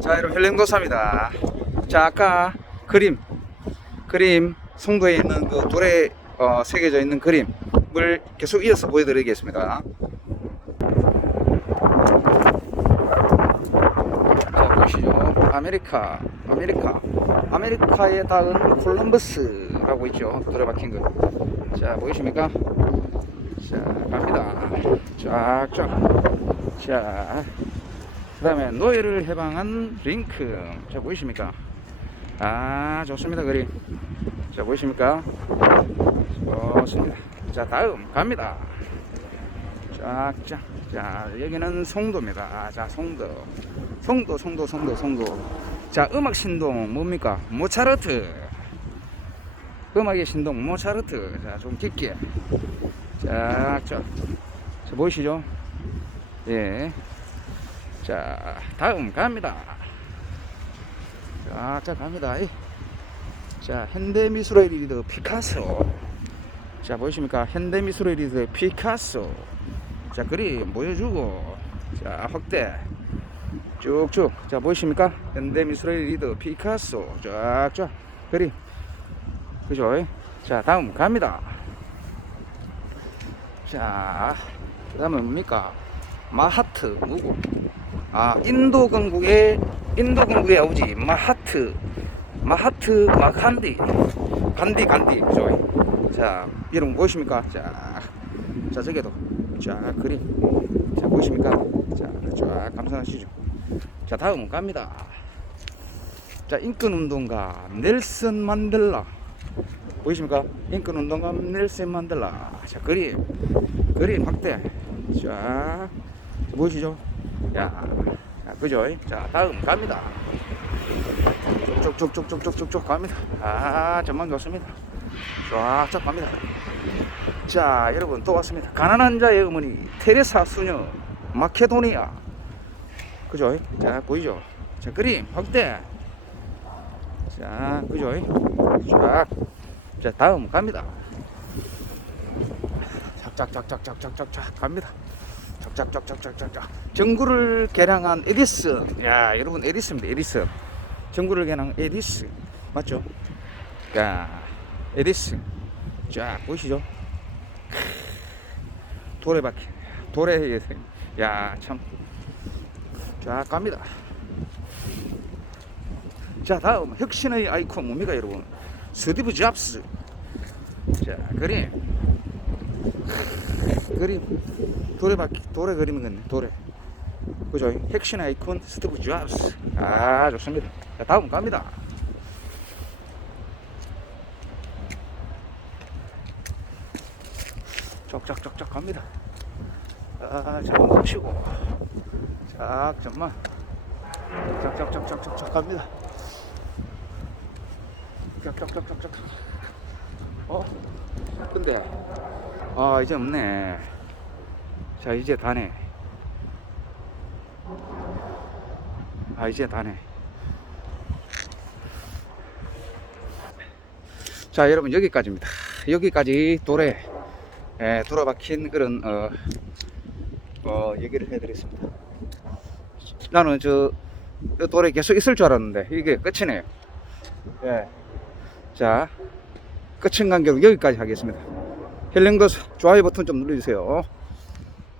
자, 여러분 헬랭도사입니다. 자, 아까 그림, 그림 송도에 있는 그 돌에 어, 새겨져 있는 그림을 계속 이어서 보여드리겠습니다. 자, 보시죠. 아메리카, 아메리카, 아메리카에 닿은 콜럼버스라고 있죠. 돌에 박힌 거. 자, 보이십니까? 자, 갑니다. 쫙쫙. 자, 그 다음에 노예를 해방한 링크. 자 보이십니까? 아 좋습니다 그림 자 보이십니까? 좋습니다. 자 다음 갑니다. 쫙쫙. 자 여기는 송도입니다. 자 송도. 송도 송도 송도 송도. 자 음악 신동 뭡니까? 모차르트. 음악의 신동 모차르트. 자좀 깊게. 쫙쫙. 자 보이시죠? 예 자, 다음 갑니다. 자, 자 갑니다. 이. 자, 현대미술의 리더 피카소. 자, 보이십니까? 현대미술의 리더 피카소. 자, 그림 보여주고. 자, 확대. 쭉쭉. 자, 보이십니까? 현대미술의 리더 피카소. 쫙쫙. 그림. 그죠? 자, 다음 갑니다. 자, 그 다음은 뭡니까? 마하트 무고. 아 인도 건국의 인도 건국의 아버지 마하트 마하트 마칸디 간디 간디 그죠 자 여러분 보이십니까? 자, 자 저기도. 자 그림. 자 보이십니까? 자쫙 감상하시죠. 자 다음 갑니다. 자 인권 운동가 넬슨 만델라. 보이십니까? 인권 운동가 넬슨 만델라. 자 그림. 그림 확대. 자 보이시죠 야, 야, 그죠? 자, 다음 갑니다. 쭉쭉쭉쭉쭉쭉쭉 갑니다. 아, 전망 좋습니다. 쫙쫙 갑니다. 자, 여러분 또 왔습니다. 가난한 자의 어머니 테레사 수녀 마케도니아. 그죠? 자, 보이죠? 자, 그림 확대. 자, 그죠? 쫙. 자, 다음 갑니다. 쫙쫙쫙쫙쫙쫙쫙 갑니다. 쫙쫙쫙쫙쫙쫙. 전구를 개량한 에디슨 야 여러분 에디슨입니다 에디슨 전구를 개량한 에디슨 맞죠? 야 에디슨 쫙 보이시죠? 박힌 돌에 야참쫙 갑니다. 자 다음 혁신의 아이콘 뭡니까 여러분? 스티브 잡스. 자 그림 그림. 돌에 박 돌에 그리는 건데 돌에. 그죠? 핵심 아이콘 스티브 잡스. 아 좋습니다. 자 다음 갑니다. 쩍쩍쩍쩍 갑니다. 아 잠깐 멈추고. 자 잠만. 쩍쩍쩍쩍쩍 갑니다. 쩍쩍쩍쩍쩍. 어? 근데 아 이제 없네. 자 이제 다네. 아 이제 다네. 자 여러분 여기까지입니다. 여기까지 돌에 에, 돌아박힌 그런 어, 어 얘기를 해드렸습니다. 나는 저, 저 돌에 계속 있을 줄 알았는데 이게 끝이네요. 예. 자 끝인 관계로 여기까지 하겠습니다 헬랭더 좋아요 버튼 좀 눌러주세요